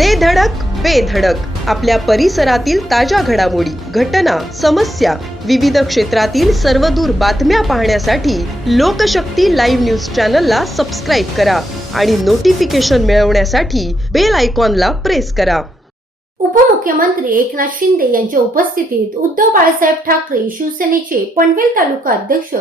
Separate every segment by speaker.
Speaker 1: दे धडक बेधडक आपल्या परिसरातील ताज्या घडामोडी घटना समस्या विविध क्षेत्रातील सर्वदूर बातम्या पाहण्यासाठी लोकशक्ती लाईव्ह न्यूज चॅनलला सबस्क्राईब करा आणि नोटिफिकेशन मिळवण्यासाठी बेल आयकॉनला प्रेस करा.
Speaker 2: उपमुख्यमंत्री एकनाथ शिंदे यांच्या उपस्थितीत उद्धव बाळासाहेब ठाकरे शिवसेनेचे पनवेल तालुका अध्यक्ष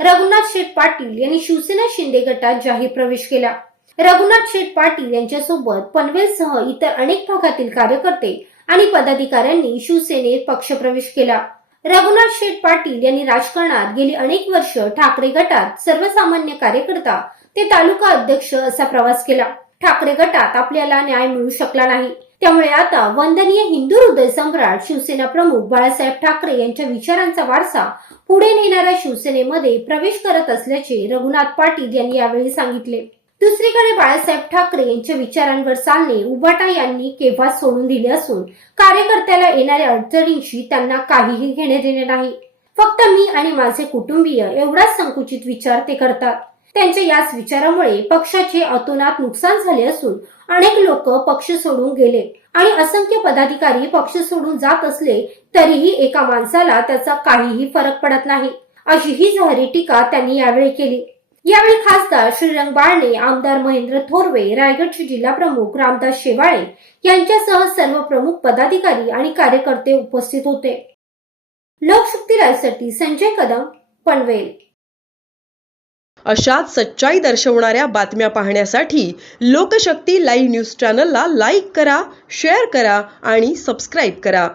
Speaker 2: रघुनाथ शेठ पाटील यांनी शिवसेना शिंदे गटात जाहीर प्रवेश केला. रघुनाथ शेठ पाटील यांच्यासोबत पनवेलसह इतर अनेक भागातील कार्यकर्ते आणि पदाधिकाऱ्यांनी शिवसेनेत पक्षप्रवेश केला. रघुनाथ शेठ पाटील यांनी राजकारणात गेली अनेक वर्ष ठाकरे गटात सर्वसामान्य कार्यकर्ता ते तालुका अध्यक्ष असा प्रवास केला. ठाकरे गटात आपल्याला न्याय मिळू शकला नाही. त्यामुळे आता वंदनीय हिंदू हृदय सम्राट शिवसेना प्रमुख बाळासाहेब ठाकरे यांच्या विचारांचा वारसा पुढे नेणाऱ्या शिवसेनेमध्ये प्रवेश करत असल्याचे रघुनाथ पाटील यांनी यावेळी सांगितले. दुसरीकडे बाळासाहेब ठाकरे यांच्या विचारांवर चालणे उबाटा यांनी केव्हा सोडून दिले असून कार्यकर्त्याला येणाऱ्या अडचणींशी त्यांना काहीही घेणे देणे नाही. फक्त मी आणि माझे कुटुंबीय एवढाच संकुचित विचार ते करतात. त्यांच्या याच विचारामुळे पक्षाचे अतोनात नुकसान झाले असून अनेक लोक पक्ष सोडून गेले आणि असंख्य पदाधिकारी पक्ष सोडून जात असले तरीही एका माणसाला त्याचा काहीही फरक पडत नाही. अशी ही जहरी टीका त्यांनी यावेळी केली. यावेळी खासदार श्रीरंग बाळणे आमदार महेंद्र थोरवे रायगडचे जिल्हा प्रमुख रामदास शेवाळे यांच्यासह सर्व प्रमुख पदाधिकारी आणि कार्यकर्ते उपस्थित होते. लोकशक्ती रायसाठी संजय कदम पनवेल.
Speaker 1: अशाच सच्चाई दर्शवणाऱ्या बातम्या पाहण्यासाठी लोकशक्ती लाईव्ह न्यूज चॅनलला लाईक करा शेअर करा आणि सबस्क्राईब करा.